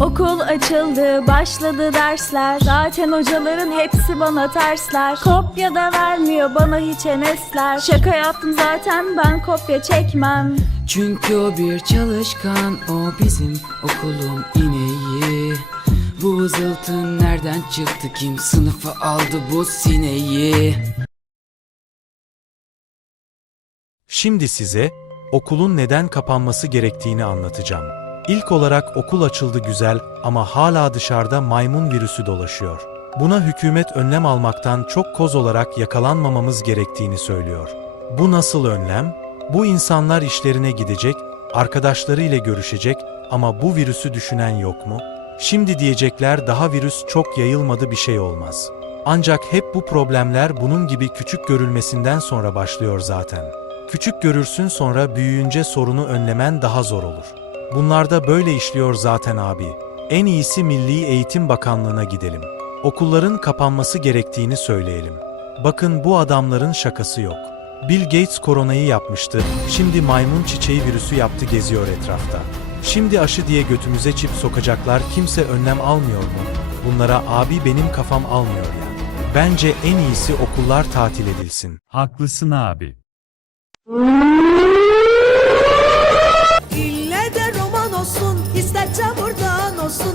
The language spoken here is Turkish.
Okul açıldı, başladı dersler. Zaten hocaların hepsi bana tersler. Kopya da vermiyor bana hiç enesler. Şaka yaptım zaten ben kopya çekmem. Çünkü o bir çalışkan O bizim okulun ineği Bu hızıltı nereden çıktı Kim sınıfa aldı bu sineği Şimdi size okulun neden kapanması gerektiğini anlatacağım. İlk olarak okul açıldı güzel ama hala dışarıda maymun virüsü dolaşıyor. Buna hükümet önlem almaktan çok koz olarak yakalanmamamız gerektiğini söylüyor. Bu nasıl önlem? Bu insanlar işlerine gidecek, arkadaşlarıyla görüşecek ama bu virüsü düşünen yok mu? Şimdi diyecekler daha virüs çok yayılmadı bir şey olmaz. Ancak hep bu problemler bunun gibi küçük görülmesinden sonra başlıyor zaten. Küçük görürsün sonra büyüyünce sorunu önlemen daha zor olur. Bunlarda böyle işliyor zaten abi. En iyisi Milli Eğitim Bakanlığı'na gidelim. Okulların kapanması gerektiğini söyleyelim. Bakın bu adamların şakası yok. Bill Gates koronayı yapmıştı, şimdi maymun çiçeği virüsü yaptı geziyor etrafta. Şimdi aşı diye götümüze çip sokacaklar kimse önlem almıyor mu? Bunlara abi benim kafam almıyor ya. Bence en iyisi okullar tatil edilsin. Haklısın abi. olsun ister çamurdan olsun.